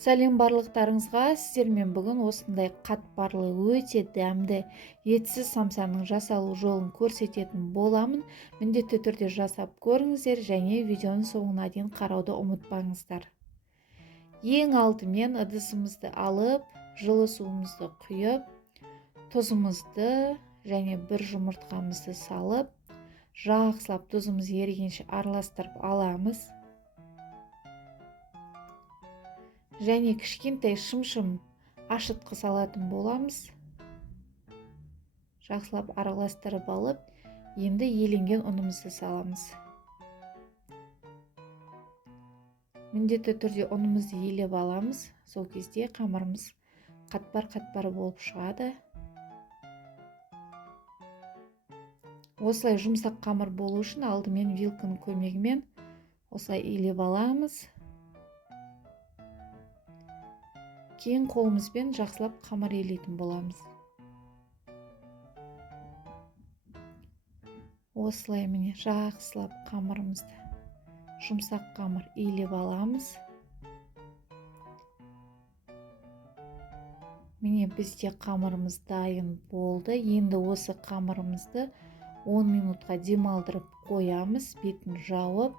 Сәлем барлықтарыңызға. Сіздермен бүгін осындай қатпарлы, өте дәмді етсіз самсаның жасалу жолын көрсететін боламын. Міндетті түрде жасап көріңіздер және видеоның соңына дейін қарауды ұмытпаңыздар. Ең алдымен ыдысымызды алып, жылы суымызды құйып, тұзымызды және бір жұмыртқамызды салып, жақсылап тұзымыз ерігенше араластырып аламыз. Және кішкентай шым-шым ашытқы салатын боламыз. Жақсылап араластырып алып, енді еленген ұнымызды саламыз. Міндетті түрде ұнымызды елеп аламыз. Сол кезде қамырымыз қатпар-қатпар болып шығады. Осылай жұмсақ қамыр болу үшін алдымен вилканың көмегімен осылай елеп аламыз. Кейін қолымызбен жақсылап қамыр елейтін боламыз. Осылай міне жақсылап қамырымызды, жұмсақ қамыр елеп аламыз. Міне бізде қамырымыз дайын болды. Енді осы қамырымызды 10 минутқа демалдырып қоямыз, бетін жауып.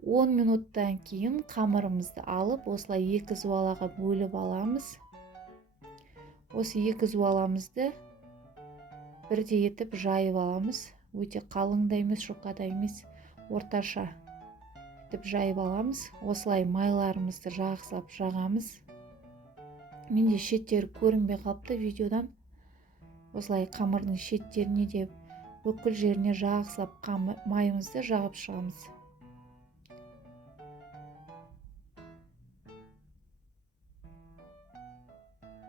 10 минуттан кейін қамырымызды алып, осылай екі зуалаға бөліп аламыз. Осы екі зуаламызды бірдей етіп жайып аламыз. Өте қалың да емес, жұқа да емес, орташа етіп жайып аламыз. Осылай майларымызды жақсылап жағамыз. Менде шеттері көрінбей қалыпты видеодан. Осылай қамырдың шеттеріне де бүкіл жеріне жақсылап майымызды жағып шығамыз.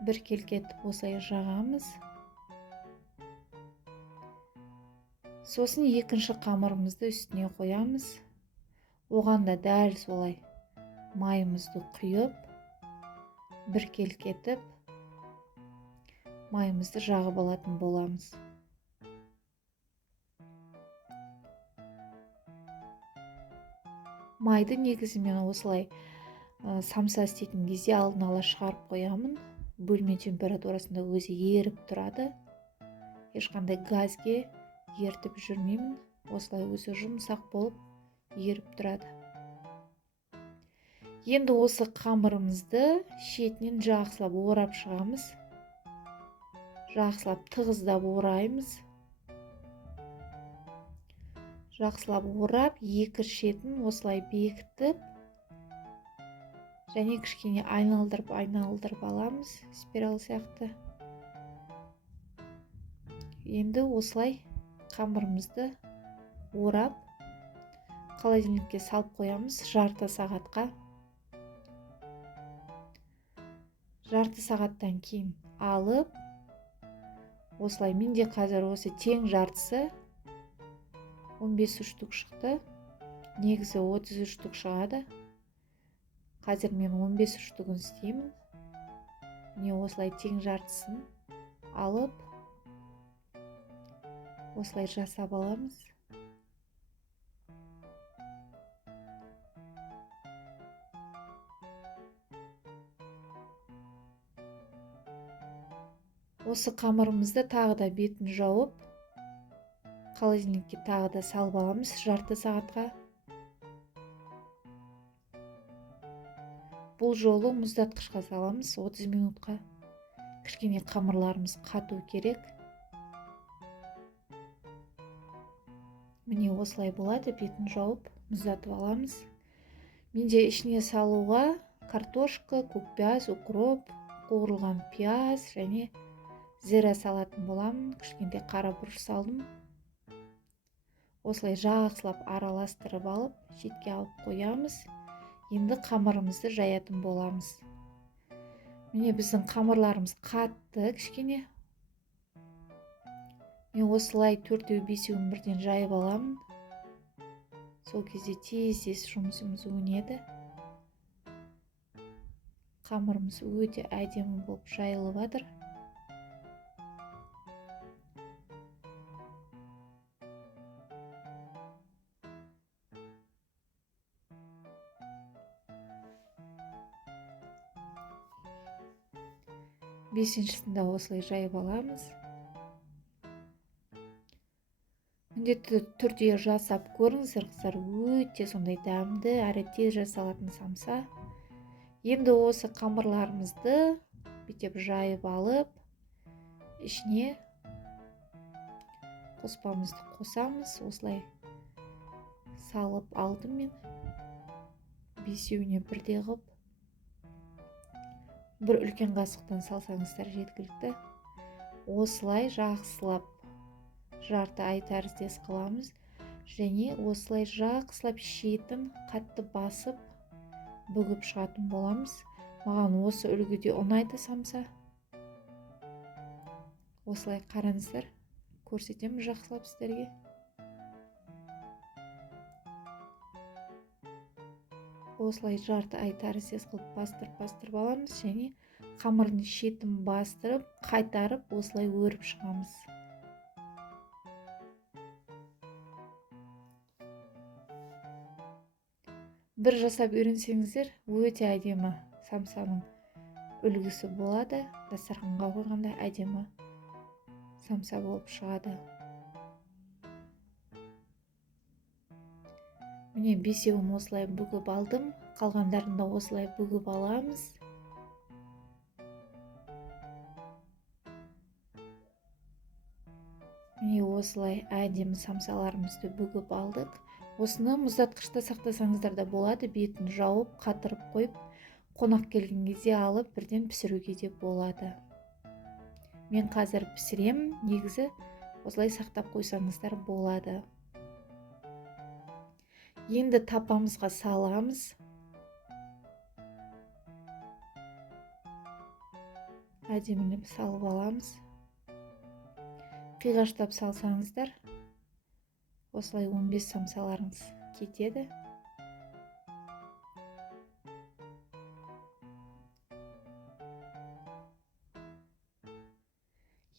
Бір келкетіп осылай жағамыз. Сосын екінші қамырымызды үстіне қоямыз. Оған да дәл солай майымызды құйып, бір келкетіп майымызды жағып алатын боламыз. Майды негізімен осылай самса істейтін кезде алдын ала шығарып қоямын. Бөлме температурасында өзі еріп тұрады. Ешқандай газге ертіп жүрмеймін. Осылай өзі жұмсақ болып еріп тұрады. Енді осы қамырымызды шетінен жақсылап орап шығамыз. Жақсылап тығыздап ораймыз. Жақсылап орап, екі шетін осылай бекітіп, және кішкене айналдырып аламыз, спираль сияқты. Енді осылай қамырымызды орап, холодильникке салып қоямыз жарты сағатқа. Жарты сағаттан кейін алып, осылай менде қазір осы тең жартысы 15 штук шықты. Негізі 33 штук шығады. Қазір мен 15 штугын істеймін. Міне осылай тең жартысын алып, осылай жасап аламыз. Осы қамырымызды тағы да бетін жауып, холодильникке тағы да салып аламыз жарты сағатқа. Бұл жолы мұздатқышқа саламыз 30 минутқа. Кішкене қамырларымыз қату керек. Міне осылай болады, бетін жауып, мұздатып аламыз. Менде ішіне салуға картошка, көкпияз, укроп, қуырылған пияз және зира салатын боламын. Кішкентай қара бұрыш салдым. Осылай жақсылап араластырып алып, шетке алып қоямыз. Енді қамырымызды жаятын боламыз. Міне біздің қамырларымыз қатты кішкене. Мен осылай 4-5-еуін бірден жайып аламын. Сол кезде тез жұмысымыз өнеді. Қамырымыз өте әдемі болып жайылып жатыр. бесіншісінде осылай жайып аламыз. Міндетті түрде жасап көріңіздер қыздар, өте сондай дәмді әрі тез жасалатын самса. Енді осы қамырларымызды бүйтіп жайып алып, ішіне қоспамызды қосамыз. Осылай салып алдым мен. Бесеуіне бірдей қып. Бір үлкен қасықтан салсаңыздар жеткілікті. Осылай жақсылап жарты ай тәріздес қыламыз. Және осылай жақсылап шетін қатты басып бүгіп шығатын боламыз. Маған осы үлгіде ұнайды самса. Осылай қараңыздар. Көрсетемін жақсылап сіздерге. Осылай жарты ай тәріздес қылып бастырып аламыз. Және қамырдың шетін бастырып, қайтарып осылай өріп шығамыз. Бір жасап үйренсеңіздер, өте әдемі самсаның үлгісі болады. Дастарханға қойғанда әдемі самса болып шығады. Міне бесеуін осылай бүгіп алдым. Қалғандарын да осылай бүгіп аламыз. Міне осылай әдемі самсаларымызды бүгіп алдық. Осыны мұздатқышта сақтасаңыздар да болады. Бетін жауып, қатырып қойып, қонақ келген кезде алып, бірден пісіруге де болады. Мен қазір пісіремін. Негізі осылай сақтап қойсаңыздар болады. Енді тапамызға саламыз. Әдемілеп салып аламыз. Қиғаштап салсаңыздар, осылай 15 самсаларыңыз кетеді.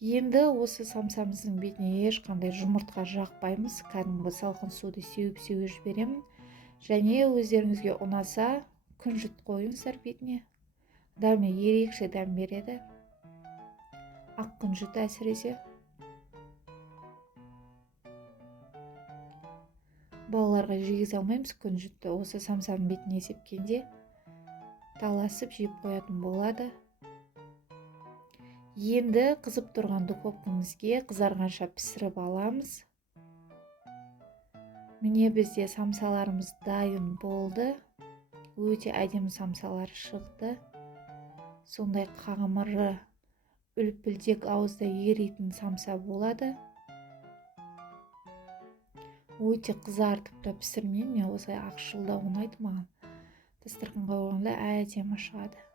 Енді осы самсамыздың бетіне ешқандай жұмыртқа жақпаймыз. Кәдімгі салқын суды сеуіп жіберемін. Және өздеріңізге ұнаса, күнжіт қойыңыздар бетіне. Дәмі ерекше дәм береді. Ақ күнжіт әсіресе. Балаларға жегізе алмаймыз күнжітті. Осы самсаның бетіне сепкенде таласып жеп қоятын болады. Енді қызып тұрған духовкамызге қызарғанша пісіріп аламыз. Міне бізде самсаларымыз дайын болды. Өте әдемі самсалар шықты. Сондай қамыры үлпілдек ауызда еритін самса болады. Өте қызартып та пісірмеймін. Мен осылай ақшылда ұнайды маған. Дастарханға қойғанда әдемі шығады.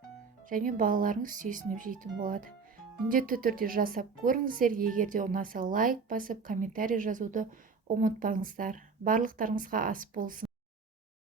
Және балаларыңыз сүйсініп жейтін болады. Міндетті түрде жасап көріңіздер. Егер де ұнаса лайк басып, комментарий жазуды ұмытпаңыздар. Барлықтарыңызға ас болсын.